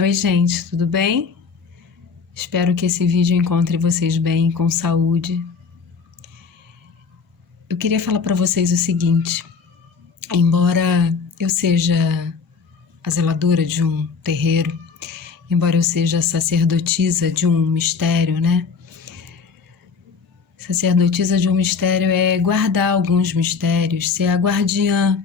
Oi, gente, tudo bem? Espero que esse vídeo encontre vocês bem, com saúde. Eu queria falar para vocês o seguinte: embora eu seja a zeladora de um terreiro, embora eu seja sacerdotisa de um mistério, né? Sacerdotisa de um mistério é guardar alguns mistérios, ser a guardiã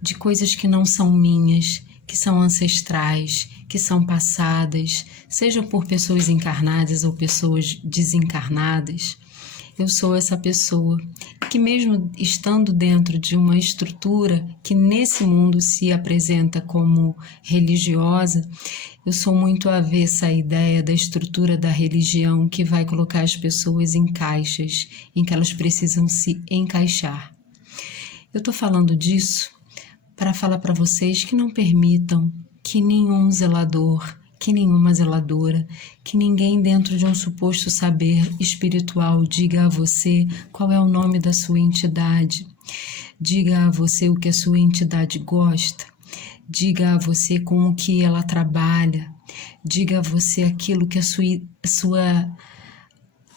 de coisas que não são minhas, que são ancestrais, que são passadas, seja por pessoas encarnadas ou pessoas desencarnadas. Eu sou essa pessoa que, mesmo estando dentro de uma estrutura que nesse mundo se apresenta como religiosa, eu sou muito avessa à ideia da estrutura da religião que vai colocar as pessoas em caixas em que elas precisam se encaixar. Eu estou falando disso para falar para vocês que não permitam que nenhum zelador, que nenhuma zeladora, que ninguém dentro de um suposto saber espiritual diga a você qual é o nome da sua entidade, diga a você o que a sua entidade gosta, diga a você com o que ela trabalha, diga a você aquilo que o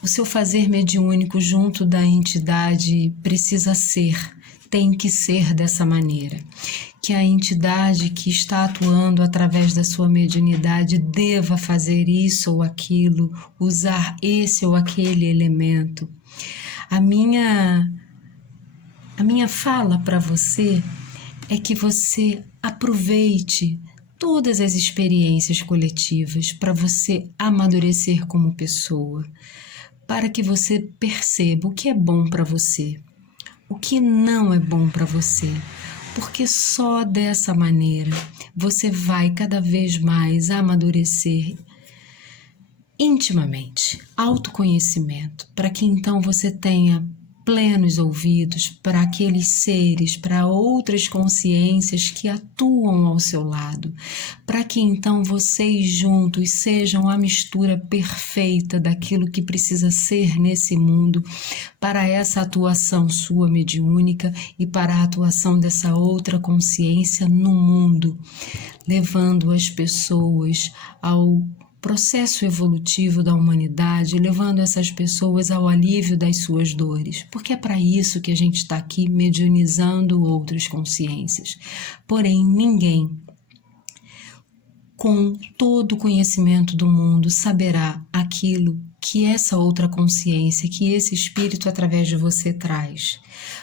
seu fazer mediúnico junto da entidade precisa ser. Tem que ser dessa maneira, que a entidade que está atuando através da sua mediunidade deva fazer isso ou aquilo, usar esse ou aquele elemento. A minha fala para você é que você aproveite todas as experiências coletivas para você amadurecer como pessoa, para que você perceba o que é bom para você, o que não é bom para você, porque só dessa maneira você vai cada vez mais amadurecer intimamente, autoconhecimento, para que então você tenha plenos ouvidos para aqueles seres, para outras consciências que atuam ao seu lado, para que então vocês juntos sejam a mistura perfeita daquilo que precisa ser nesse mundo para essa atuação sua mediúnica e para a atuação dessa outra consciência no mundo, levando as pessoas ao processo evolutivo da humanidade, levando essas pessoas ao alívio das suas dores, porque é para isso que a gente está aqui mediunizando outras consciências. Porém, ninguém, com todo o conhecimento do mundo, saberá aquilo que essa outra consciência, que esse espírito através de você traz.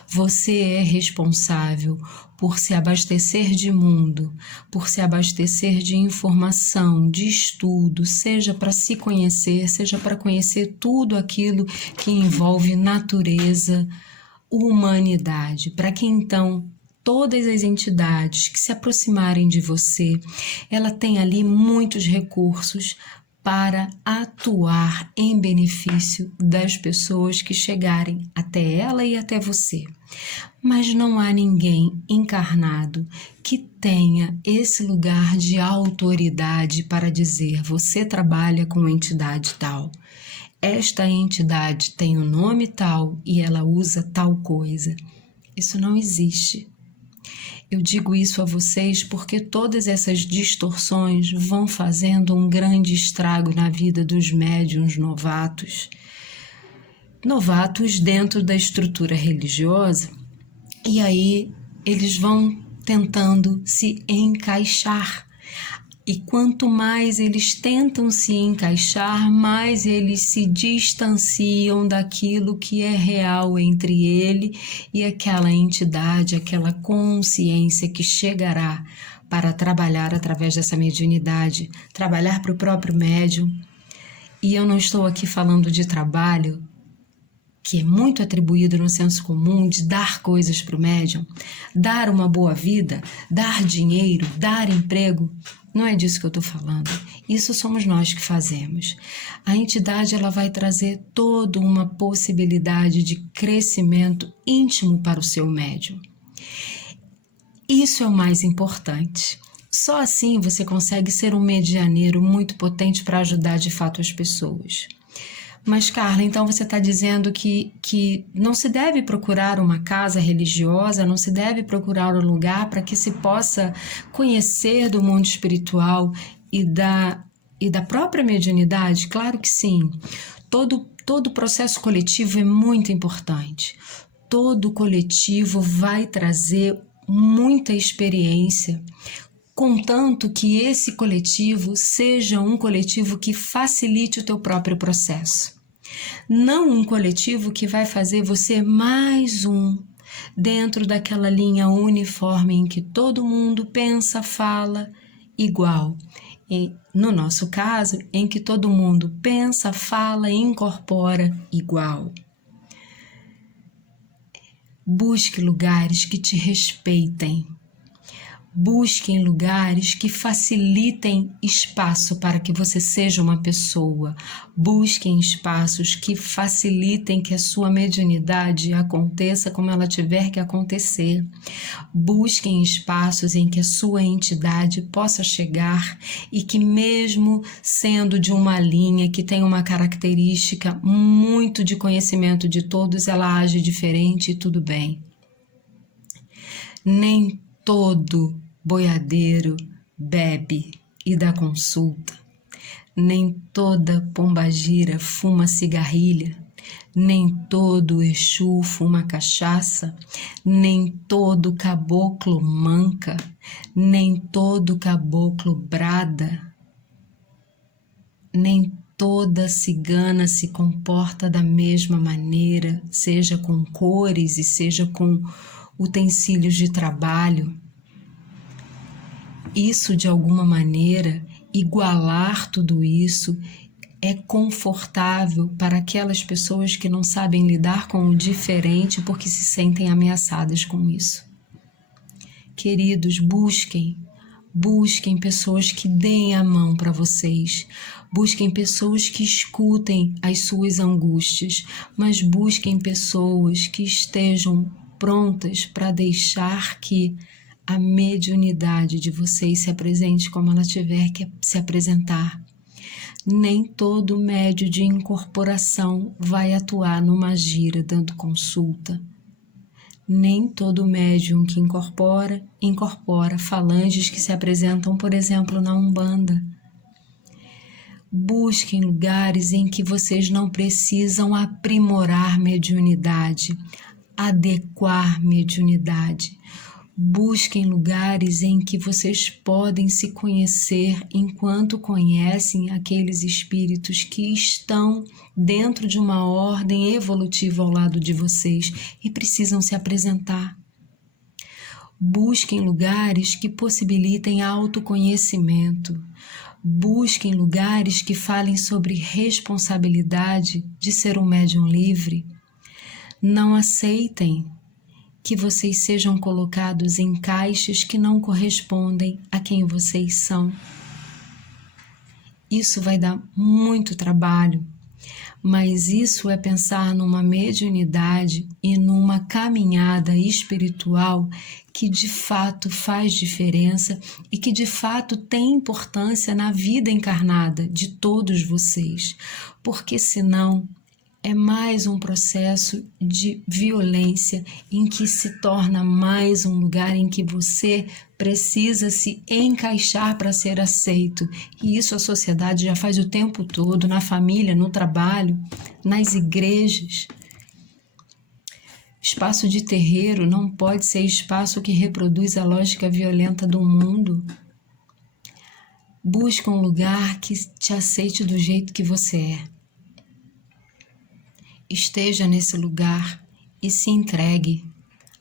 Você é responsável por se abastecer de mundo, por se abastecer de informação, de estudo, seja para se conhecer, seja para conhecer tudo aquilo que envolve natureza, humanidade, para que então todas as entidades que se aproximarem de você, ela tem ali muitos recursos para atuar em benefício das pessoas que chegarem até ela e até você. Mas não há ninguém encarnado que tenha esse lugar de autoridade para dizer: você trabalha com entidade tal. Esta entidade tem um nome tal e ela usa tal coisa. Isso não existe. Eu digo isso a vocês porque todas essas distorções vão fazendo um grande estrago na vida dos médiuns novatos. Novatos dentro da estrutura religiosa, e aí eles vão tentando se encaixar. E quanto mais eles tentam se encaixar, mais eles se distanciam daquilo que é real entre ele e aquela entidade, aquela consciência que chegará para trabalhar através dessa mediunidade, trabalhar para o próprio médium. E eu não estou aqui falando de trabalho que é muito atribuído no senso comum de dar coisas para o médium, dar uma boa vida, dar dinheiro, dar emprego. Não é disso que eu estou falando. Isso somos nós que fazemos. A entidade ela vai trazer toda uma possibilidade de crescimento íntimo para o seu médium. Isso é o mais importante. Só assim você consegue ser um medianeiro muito potente para ajudar de fato as pessoas. Mas, Carla, então você está dizendo que não se deve procurar uma casa religiosa, não se deve procurar um lugar para que se possa conhecer do mundo espiritual e da própria mediunidade? Claro que sim. Todo processo coletivo é muito importante. Todo coletivo vai trazer muita experiência, contanto que esse coletivo seja um coletivo que facilite o teu próprio processo. Não um coletivo que vai fazer você mais um dentro daquela linha uniforme em que todo mundo pensa, fala igual. E, no nosso caso, em que todo mundo pensa, fala e incorpora igual. Busque lugares que te respeitem. Busque lugares que facilitem espaço para que você seja uma pessoa. Busque espaços que facilitem que a sua mediunidade aconteça como ela tiver que acontecer. Busque espaços em que a sua entidade possa chegar e que, mesmo sendo de uma linha que tem uma característica muito de conhecimento de todos, ela age diferente e tudo bem. Nem todo boiadeiro bebe e dá consulta, nem toda pombagira fuma cigarrilha, nem todo Exu fuma cachaça, nem todo caboclo manca, nem todo caboclo brada, nem toda cigana se comporta da mesma maneira, seja com cores e seja com utensílios de trabalho. Isso, de alguma maneira, igualar tudo isso é confortável para aquelas pessoas que não sabem lidar com o diferente porque se sentem ameaçadas com isso. Queridos, busquem pessoas que deem a mão para vocês, busquem pessoas que escutem as suas angústias, mas busquem pessoas que estejam prontas para deixar que a mediunidade de vocês se apresente como ela tiver que se apresentar. Nem todo médio de incorporação vai atuar numa gira dando consulta. Nem todo médium que incorpora falanges que se apresentam, por exemplo, na Umbanda. Busquem lugares em que vocês não precisam aprimorar mediunidade, adequar mediunidade. Busquem lugares em que vocês podem se conhecer enquanto conhecem aqueles espíritos que estão dentro de uma ordem evolutiva ao lado de vocês e precisam se apresentar. Busquem lugares que possibilitem autoconhecimento. Busquem lugares que falem sobre responsabilidade de ser um médium livre. Não aceitem que vocês sejam colocados em caixas que não correspondem a quem vocês são. Isso vai dar muito trabalho, mas isso é pensar numa mediunidade e numa caminhada espiritual que de fato faz diferença e que de fato tem importância na vida encarnada de todos vocês, porque senão é mais um processo de violência em que se torna mais um lugar em que você precisa se encaixar para ser aceito. E isso a sociedade já faz o tempo todo, na família, no trabalho, nas igrejas. Espaço de terreiro não pode ser espaço que reproduz a lógica violenta do mundo. Busca um lugar que te aceite do jeito que você é. Esteja nesse lugar e se entregue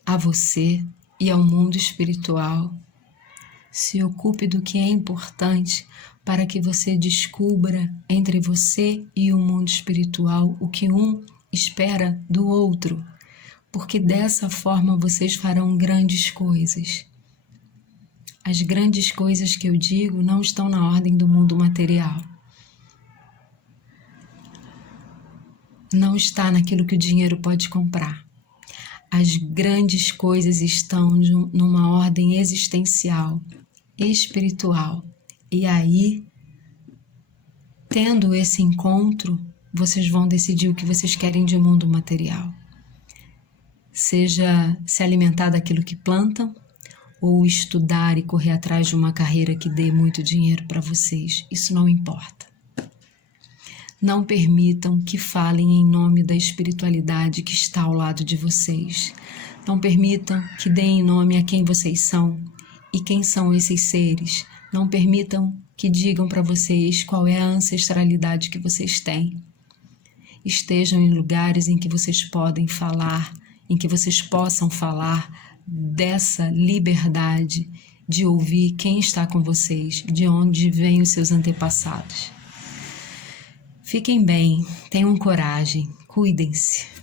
a você e ao mundo espiritual. Se ocupe do que é importante para que você descubra entre você e o mundo espiritual o que um espera do outro, porque dessa forma vocês farão grandes coisas. As grandes coisas que eu digo não estão na ordem do mundo material. Não está naquilo que o dinheiro pode comprar. As grandes coisas estão numa ordem existencial, espiritual. E aí, tendo esse encontro, vocês vão decidir o que vocês querem de mundo material. Seja se alimentar daquilo que plantam ou estudar e correr atrás de uma carreira que dê muito dinheiro para vocês. Isso não importa. Não permitam que falem em nome da espiritualidade que está ao lado de vocês. Não permitam que deem nome a quem vocês são e quem são esses seres. Não permitam que digam para vocês qual é a ancestralidade que vocês têm. Estejam em lugares em que vocês podem falar, em que vocês possam falar dessa liberdade de ouvir quem está com vocês, de onde vêm os seus antepassados. Fiquem bem, tenham coragem, cuidem-se.